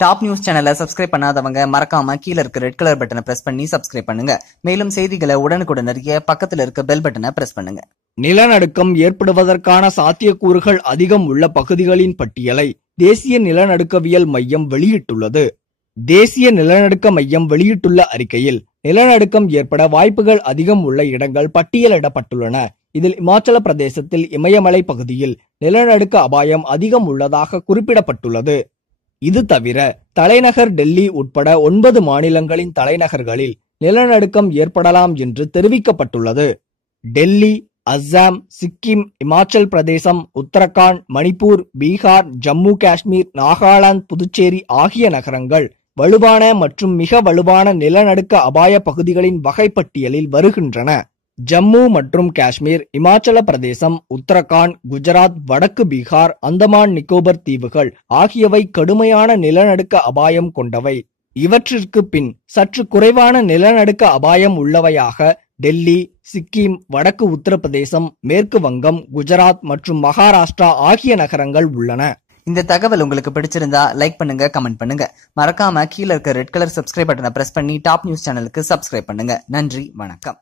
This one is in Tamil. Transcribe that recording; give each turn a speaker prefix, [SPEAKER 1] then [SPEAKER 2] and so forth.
[SPEAKER 1] டாப் நியூஸ் சேனலை சப்ஸ்கிரைப் பண்ணாதவங்க மறக்காம கீழ இருக்க ரெட் கலர் பட்டனை பிரஸ் பண்ணி சப்ஸ்கிரைப் பண்ணுங்க. மேலும் செய்திகளை உடனுக்குடன் அறிய பக்கத்தில் இருக்க பெல் பட்டனை பிரஸ் பண்ணுங்க.
[SPEAKER 2] நிலநடுக்கம் ஏற்படுவதற்கான சாத்தியக்கூறுகள் அதிகம் உள்ள பகுதிகளின் பட்டியலை தேசிய நிலநடுக்கவியல் மையம் வெளியிட்டுள்ளது. தேசிய நிலநடுக்க மையம் வெளியிட்டுள்ள அறிக்கையில் நிலநடுக்கம் ஏற்பட வாய்ப்புகள் அதிகம் உள்ள இடங்கள் பட்டியலிடப்பட்டுள்ளன. இதில் இமாச்சல பிரதேசத்தில் இமயமலை பகுதியில் நிலநடுக்க அபாயம் அதிகம் உள்ளதாக குறிப்பிடப்பட்டுள்ளது. இது தவிர தலைநகர் டெல்லி உட்பட ஒன்பது மாநிலங்களின் தலைநகர்களில் நிலநடுக்கம் ஏற்படலாம் என்று தெரிவிக்கப்பட்டுள்ளது. டெல்லி அஸ்ஸாம் சிக்கிம் இமாச்சல் பிரதேசம் உத்தரகாண்ட் மணிப்பூர் பீகார் ஜம்மு காஷ்மீர் நாகாலாந்து புதுச்சேரி ஆகிய நகரங்கள் வலுவான மற்றும் மிக வலுவான நிலநடுக்க அபாய பகுதிகளின் வகைப்பட்டியலில் வருகின்றன. ஜம்மு மற்றும் காஷ்மீர் இமாச்சல பிரதேசம் உத்தரகாண்ட் குஜராத் வடக்கு பீகார் அந்தமான் நிக்கோபர் தீவுகள் ஆகியவை கடுமையான நிலநடுக்க அபாயம் கொண்டவை. இவற்றிற்கு பின் சற்று குறைவான நிலநடுக்க அபாயம் உள்ளவையாக டெல்லி சிக்கிம் வடக்கு உத்தரப்பிரதேசம் மேற்கு வங்கம் குஜராத் மற்றும் மகாராஷ்டிரா ஆகிய நகரங்கள் உள்ளன.
[SPEAKER 1] இந்த தகவல் உங்களுக்கு பிடிச்சிருந்தா லைக் பண்ணுங்க கமெண்ட் பண்ணுங்க. மறக்காம கீழ இருக்க ரெட் கலர் சப்ஸ்கிரைப் பட்டனை பிரஸ் பண்ணி டாப் நியூஸ் சேனலுக்கு சப்ஸ்கிரைப் பண்ணுங்க. நன்றி வணக்கம்.